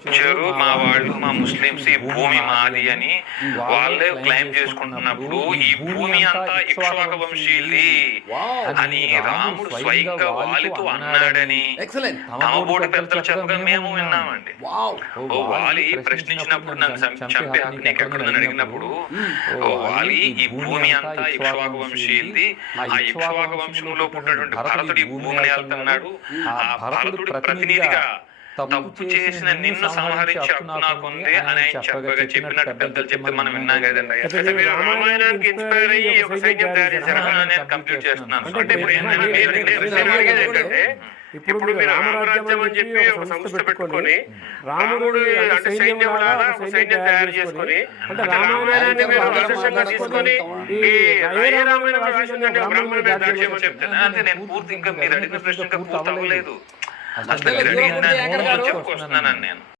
వచ్చారు. మా వాళ్ళు మా ముస్లిమ్స్ ఈ భూమి మాది అని వాళ్ళే క్లెయిమ్ చేసుకుంటున్నప్పుడు ఈ భూమి అంతా ఇక్ష్వాక వంశీయులది అని రాముడు స్వయంగా వాళ్ళతో అన్నాడని తమ బోర్డు పెద్దలు చెప్పగా మేము విన్నామండి. ఓ వాలి ప్రశ్నించినప్పుడు నన్ను చంపే నీకు ఎక్కడుందని అడిగినప్పుడు ఓ వాలి ఈ భూమి అంతా ఇక్ష్వాక వంశీయులది ఆ ఇక్ష్వాక వంశంలో పుట్టినటువంటి భరతుడు ఈ భూమిని వెళ్తున్నాడు ఆ భరతుడు ప్రతినిధిగా తప్పు చేసిన నిన్ను సంహరించే హక్కు నాకుంది అని ఆయన చెప్పగా చెప్పినట్టు పెద్దలు చెప్తే మనం విన్నాం కదండి అంటే మీరు రామాయణానికి ఇన్స్పైర్ అయ్యి ఒక సైన్యం తయారు చేశారా నేను కంప్లీట్ చేస్తున్నాను అంటే ఇప్పుడు ఏంటంటే ఇప్పుడు మీరు రామరాజ్యం అని చెప్పి ఒక సంస్థ పెట్టుకొని రాముడు అంటే సైన్యం ఒక సైన్యం తయారు చేసుకొని అంటే రామాయణాన్ని మీరు ఆదర్శంగా తీసుకొని ఈ రామాయణం రాసిందంటే బ్రాహ్మణ చెప్తాను అంటే నేను పూర్తి ఇంకా మీరు అడిగిన ప్రశ్న పూర్తి అవ్వలేదు అసలు అసలు మీరు అడిగిన దాని గురించి చెప్పుకొస్తున్నాను నేను.